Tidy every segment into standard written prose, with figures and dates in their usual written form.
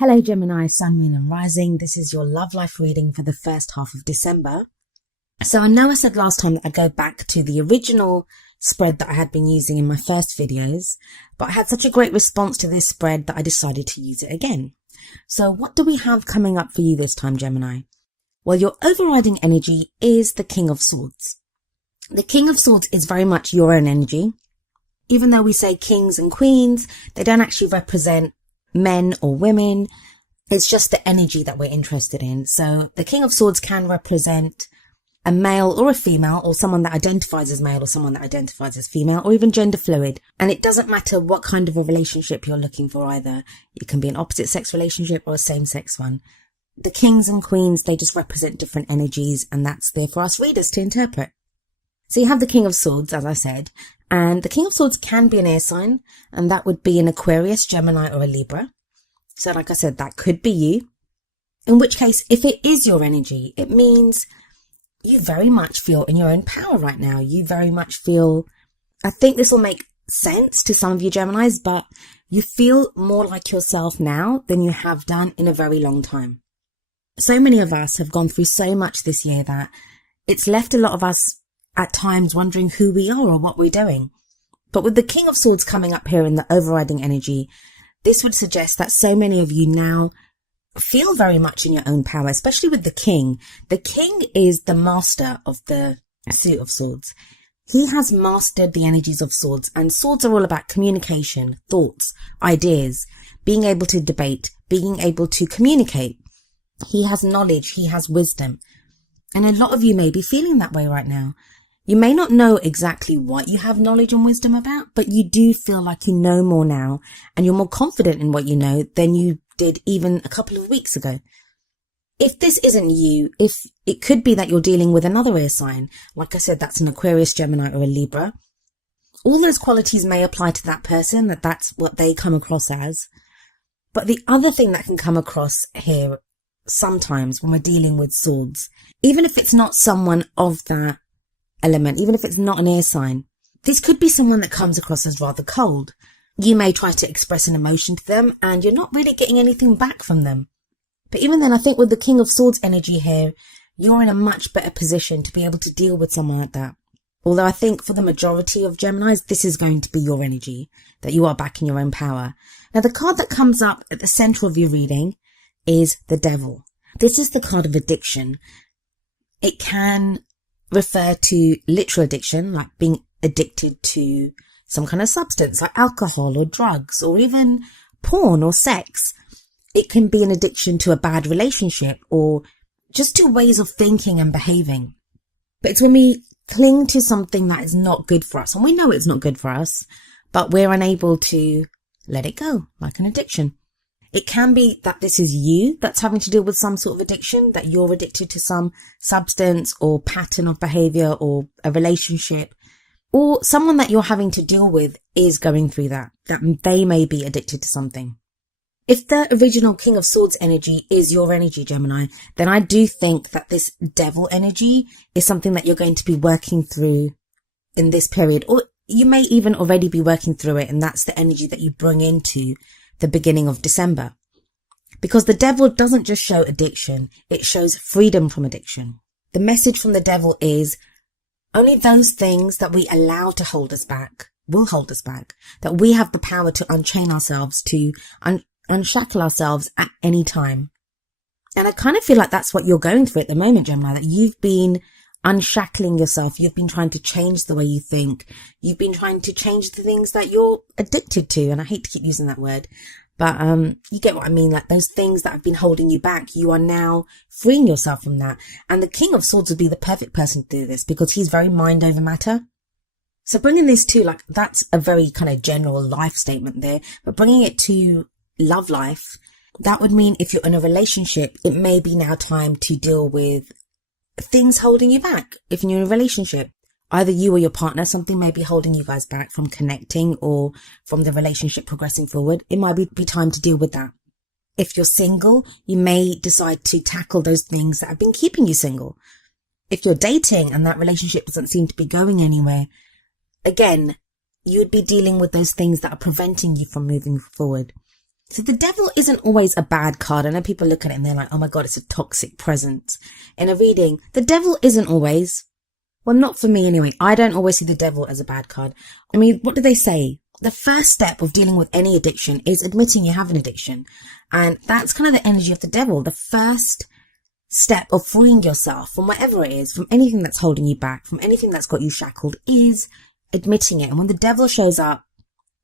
Hello Gemini, Sun, Moon and Rising. This is your love life reading for the first half of December. So I know I said last time that I'd go back to the original spread that I had been using in my first videos, but I had such a great response to this spread that I decided to use it again. So what do we have coming up for you this time, Gemini? Well, your overriding energy is the King of Swords. The King of Swords is very much your own energy. Even though we say kings and queens, they don't actually represent men or women. It's just the energy that we're interested in. So the King of Swords can represent a male or a female, or someone that identifies as male or someone that identifies as female, or even gender fluid. And it doesn't matter what kind of a relationship you're looking for either. It can be an opposite sex relationship or a same sex one. The kings and queens, they just represent different energies, and that's there for us readers to interpret. So you have the King of Swords, as I said, and the King of Swords can be an air sign, and that would be an Aquarius, Gemini or a Libra. So like I said, that could be you. In which case, if it is your energy, it means you very much feel in your own power right now. You very much feel, I think this will make sense to some of you Geminis, but you feel more like yourself now than you have done in a very long time. So many of us have gone through so much this year that it's left a lot of us at times wondering who we are or what we're doing. But with the King of Swords coming up here in the overriding energy, this would suggest that so many of you now feel very much in your own power, especially with the King. The King is the master of the suit of swords. He has mastered the energies of swords, and swords are all about communication, thoughts, ideas, being able to debate, being able to communicate. He has knowledge, he has wisdom. And a lot of you may be feeling that way right now. You may not know exactly what you have knowledge and wisdom about, but you do feel like you know more now, and you're more confident in what you know than you did even a couple of weeks ago. If this isn't you, if it could be that you're dealing with another air sign, like I said, that's an Aquarius, Gemini or a Libra. All those qualities may apply to that person, that's what they come across as. But the other thing that can come across here sometimes when we're dealing with swords, even if it's not someone of that element, even if it's not an air sign, this could be someone that comes across as rather cold. You may try to express an emotion to them and you're not really getting anything back from them. But even then, I think with the King of Swords energy here, you're in a much better position to be able to deal with someone like that. Although I think for the majority of Geminis, this is going to be your energy, that you are back in your own power. Now, the card that comes up at the center of your reading is the Devil. This is the card of addiction. It can refer to literal addiction, like being addicted to some kind of substance like alcohol or drugs or even porn or sex. It can be an addiction to a bad relationship or just to ways of thinking and behaving. But it's when we cling to something that is not good for us, and we know it's not good for us, but we're unable to let it go, like an addiction. It can be that this is you that's having to deal with some sort of addiction, that you're addicted to some substance or pattern of behavior or a relationship, or someone that you're having to deal with is going through that they may be addicted to something. If the original King of Swords energy is your energy, Gemini, then I do think that this Devil energy is something that you're going to be working through in this period, or you may even already be working through it, and that's the energy that you bring into the beginning of December. Because the Devil doesn't just show addiction, it shows freedom from addiction. The message from the Devil is only those things that we allow to hold us back will hold us back, that we have the power to unchain ourselves, to unshackle ourselves at any time. And I kind of feel like that's what you're going through at the moment, Gemini, that you've been unshackling yourself. You've been trying to change the way you think. You've been trying to change the things that you're addicted to. And I hate to keep using that word, but you get what I mean. Like those things that have been holding you back, you are now freeing yourself from that. And the King of Swords would be the perfect person to do this because he's very mind over matter. So bringing this to, like, that's a very kind of general life statement there, but bringing it to love life, that would mean if you're in a relationship, it may be now time to deal with things holding you back. If you're in a relationship, either you or your partner, something may be holding you guys back from connecting or from the relationship progressing forward. It might be time to deal with that. If you're single, you may decide to tackle those things that have been keeping you single. If you're dating and that relationship doesn't seem to be going anywhere, again, you would be dealing with those things that are preventing you from moving forward. So the devil isn't always a bad card. I know people look at it and they're like, oh my God, it's a toxic presence. In a reading, the devil isn't always, well, not for me anyway. I don't always see the devil as a bad card. I mean, what do they say? The first step of dealing with any addiction is admitting you have an addiction. And that's kind of the energy of the devil. The first step of freeing yourself from whatever it is, from anything that's holding you back, from anything that's got you shackled, is admitting it. And when the devil shows up,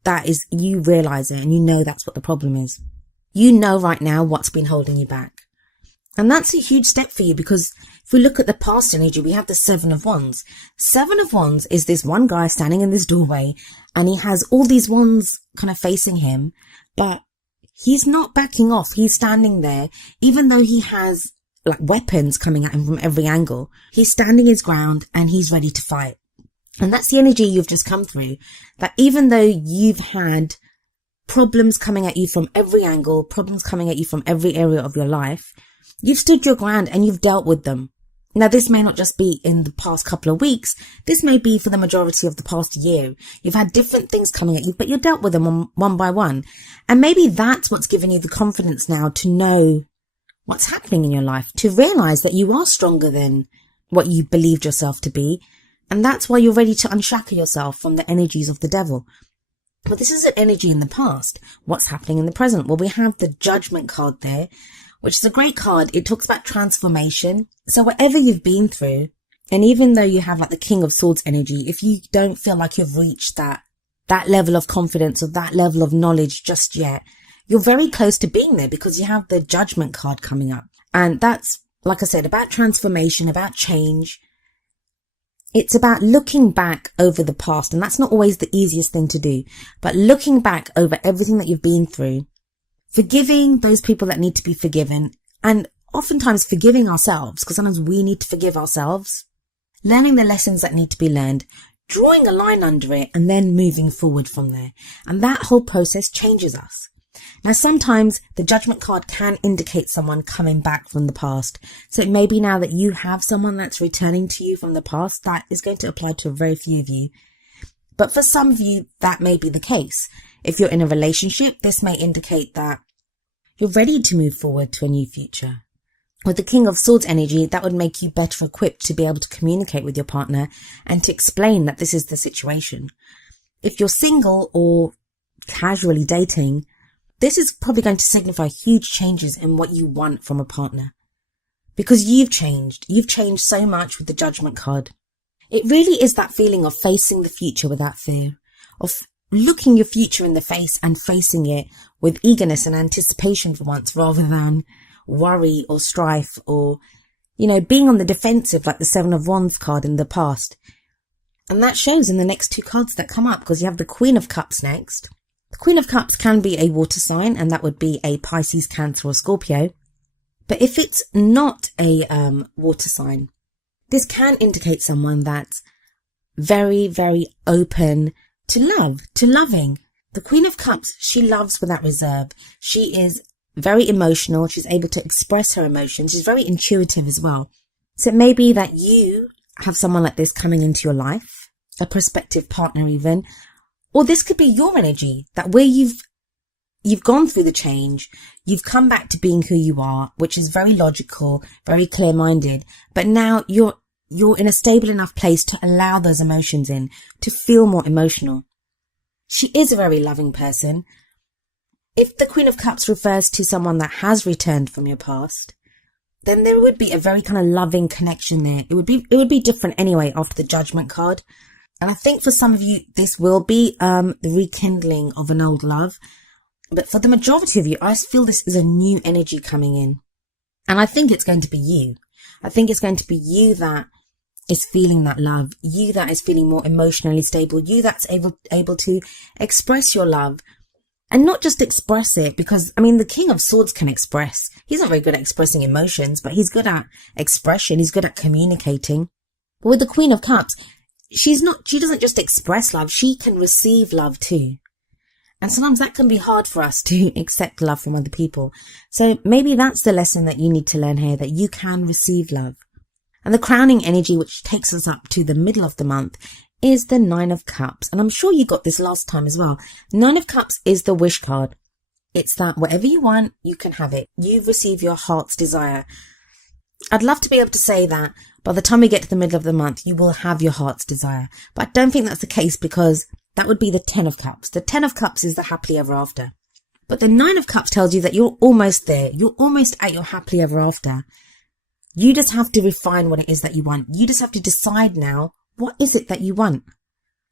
that is, you realize it and you know that's what the problem is. You know right now what's been holding you back. And that's a huge step for you, because if we look at the past energy, we have the Seven of Wands. Seven of Wands is this one guy standing in this doorway and he has all these wands kind of facing him, but he's not backing off. He's standing there, even though he has like weapons coming at him from every angle. He's standing his ground and he's ready to fight. And that's the energy you've just come through, that even though you've had problems coming at you from every angle, problems coming at you from every area of your life, you've stood your ground and you've dealt with them. Now, this may not just be in the past couple of weeks. This may be for the majority of the past year. You've had different things coming at you, but you dealt with them one by one. And maybe that's what's given you the confidence now to know what's happening in your life, to realize that you are stronger than what you believed yourself to be. And that's why you're ready to unshackle yourself from the energies of the devil. But this is an energy in the past. What's happening in the present? Well, we have the Judgment card there, which is a great card. It talks about transformation. So whatever you've been through, and even though you have like the King of Swords energy, if you don't feel like you've reached that level of confidence or that level of knowledge just yet, you're very close to being there, because you have the Judgment card coming up. And that's, like I said, about transformation, about change. It's about looking back over the past, and that's not always the easiest thing to do, but looking back over everything that you've been through, forgiving those people that need to be forgiven, and oftentimes forgiving ourselves, because sometimes we need to forgive ourselves, learning the lessons that need to be learned, drawing a line under it, and then moving forward from there. And that whole process changes us. Now, sometimes the Judgment card can indicate someone coming back from the past. So it may be now that you have someone that's returning to you from the past. That is going to apply to very few of you. But for some of you, that may be the case. If you're in a relationship, this may indicate that you're ready to move forward to a new future. With the King of Swords energy, that would make you better equipped to be able to communicate with your partner and to explain that this is the situation. If you're single or casually dating, this is probably going to signify huge changes in what you want from a partner, because you've changed. You've changed so much with the Judgment card. It really is that feeling of facing the future without fear, of looking your future in the face and facing it with eagerness and anticipation for once, rather than worry or strife or, being on the defensive like the Seven of Wands card in the past. And that shows in the next two cards that come up, because you have the Queen of Cups next. The Queen of Cups can be a water sign, and that would be a Pisces, Cancer or Scorpio. But if it's not a water sign, this can indicate someone that's very, very open to love, to loving. The Queen of Cups, she loves without reserve. She is very emotional. She's able to express her emotions. She's very intuitive as well. So it may be that you have someone like this coming into your life, a prospective partner even, or this could be your energy, that where you've gone through the change, you've come back to being who you are, which is very logical, very clear-minded, but now you're in a stable enough place to allow those emotions in, to feel more emotional. She is a very loving person. If the Queen of Cups refers to someone that has returned from your past, then there would be a very kind of loving connection there. It would be different anyway after the Judgment card. And I think for some of you, this will be the rekindling of an old love. But for the majority of you, I feel this is a new energy coming in. And I think it's going to be you. I think it's going to be you that is feeling that love. You that is feeling more emotionally stable. You that's able to express your love. And not just express it, because, the King of Swords can express. He's not very good at expressing emotions, but he's good at expression. He's good at communicating. But with the Queen of Cups, she doesn't just express love, she can receive love too. And sometimes that can be hard for us to accept love from other people. So maybe that's the lesson that you need to learn here, that you can receive love. And the crowning energy, which takes us up to the middle of the month, is the Nine of Cups. And I'm sure you got this last time as well. Nine of Cups is the wish card. It's that whatever you want, you can have it. You've received your heart's desire. I'd love to be able to say that by the time we get to the middle of the month, you will have your heart's desire. But I don't think that's the case, because that would be the 10 of Cups. The 10 of Cups is the happily ever after. But the 9 of Cups tells you that you're almost there. You're almost at your happily ever after. You just have to refine what it is that you want. You just have to decide now, what is it that you want?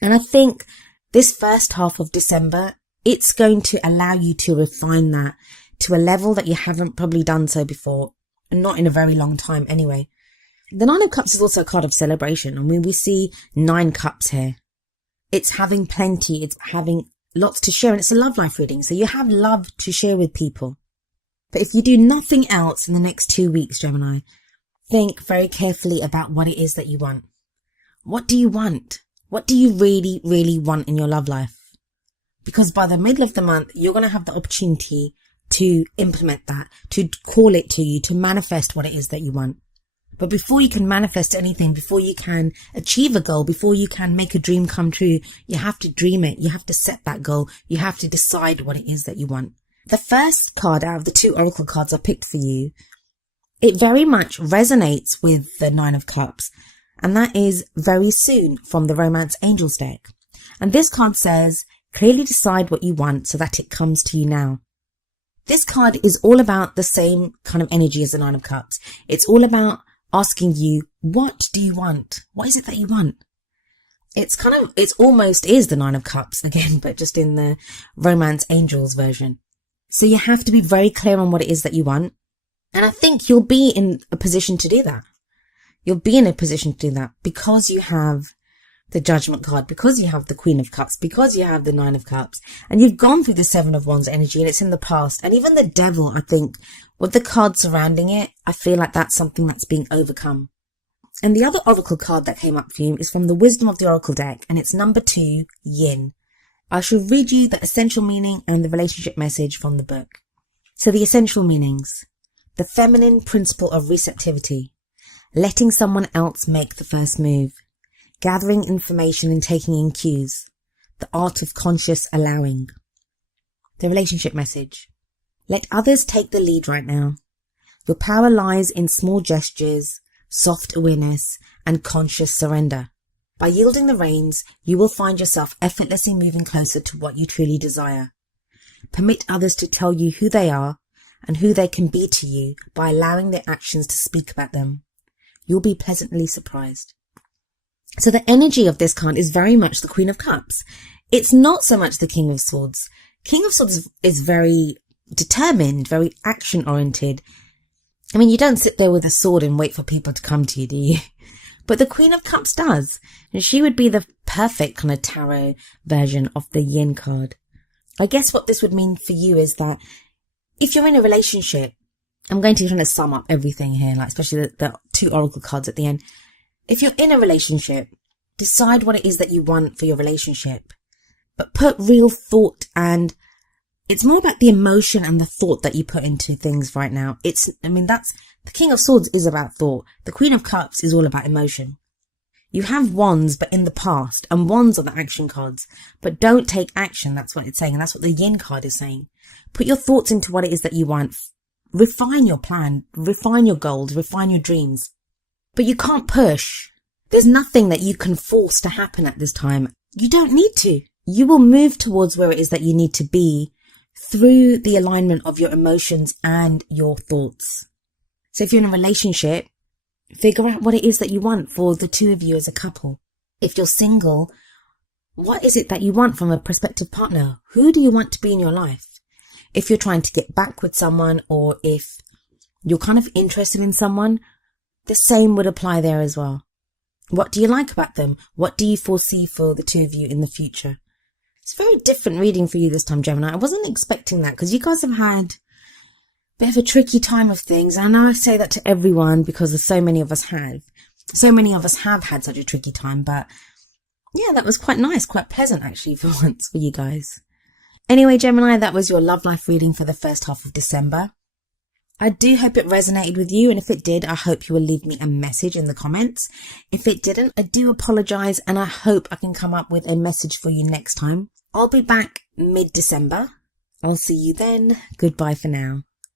And I think this first half of December, it's going to allow you to refine that to a level that you haven't probably done so before, and not in a very long time anyway. The 9 of Cups is also a card of celebration. I mean, we see 9 cups here. It's having plenty. It's having lots to share, and it's a love life reading. So you have love to share with people. But if you do nothing else in the next 2 weeks, Gemini, think very carefully about what it is that you want. What do you want? What do you really, really want in your love life? Because by the middle of the month, you're going to have the opportunity to implement that, to call it to you, to manifest what it is that you want. But before you can manifest anything, before you can achieve a goal, before you can make a dream come true, you have to dream it. You have to set that goal. You have to decide what it is that you want. The first card out of the 2 oracle cards I picked for you, it very much resonates with the 9 of Cups. And that is very soon from the Romance Angels deck. And this card says, clearly decide what you want so that it comes to you now. This card is all about the same kind of energy as the 9 of Cups. It's all about asking you, what do you want? What is it that you want? It's almost is the 9 of Cups again, but just in the Romance Angels version. So you have to be very clear on what it is that you want. And I think you'll be in a position to do that. You'll be in a position to do that because you have the Judgment card, because you have the Queen of Cups, because you have the 9 of Cups, and you've gone through the 7 of Wands energy, and it's in the past. And even the Devil, I think, with the cards surrounding it, I feel like that's something that's being overcome. And the other oracle card that came up for you is from the Wisdom of the Oracle deck, and it's number 2, Yin. I shall read you the essential meaning and the relationship message from the book. So the essential meanings: the feminine principle of receptivity, letting someone else make the first move, gathering information and taking in cues, the art of conscious allowing. The relationship message: let others take the lead right now. Your power lies in small gestures, soft awareness, and conscious surrender. By yielding the reins, you will find yourself effortlessly moving closer to what you truly desire. Permit others to tell you who they are and who they can be to you by allowing their actions to speak about them. You'll be pleasantly surprised. So the energy of this card is very much the Queen of Cups. It's not so much the King of Swords. King of Swords is very determined, very action-oriented. I mean, you don't sit there with a sword and wait for people to come to you, do you? But the Queen of Cups does. And she would be the perfect kind of tarot version of the Yin card. I guess what this would mean for you is that if you're in a relationship, I'm going to kind of sum up everything here, like especially the 2 oracle cards at the end. If you're in a relationship, decide what it is that you want for your relationship, but put real thought, and it's more about the emotion and the thought that you put into things right now. That's the King of Swords is about thought. The Queen of Cups is all about emotion. You have wands, but in the past, and wands are the action cards, but don't take action. That's what it's saying. And that's what the Yin card is saying. Put your thoughts into what it is that you want. Refine your plan, refine your goals, refine your dreams. But you can't push. There's nothing that you can force to happen at this time. You don't need to. You will move towards where it is that you need to be through the alignment of your emotions and your thoughts. So if you're in a relationship, figure out what it is that you want for the 2 of you as a couple. If you're single, what is it that you want from a prospective partner? Who do you want to be in your life? If you're trying to get back with someone, or if you're kind of interested in someone, the same would apply there as well. What do you like about them? What do you foresee for the 2 of you in the future? It's a very different reading for you this time, Gemini. I wasn't expecting that because you guys have had a bit of a tricky time of things. And I know I say that to everyone because so many of us have. So many of us have had such a tricky time. But yeah, that was quite nice, quite pleasant actually for once for you guys. Anyway, Gemini, that was your love life reading for the first half of December. I do hope it resonated with you, and if it did, I hope you will leave me a message in the comments. If it didn't, I do apologise, and I hope I can come up with a message for you next time. I'll be back mid-December. I'll see you then. Goodbye for now.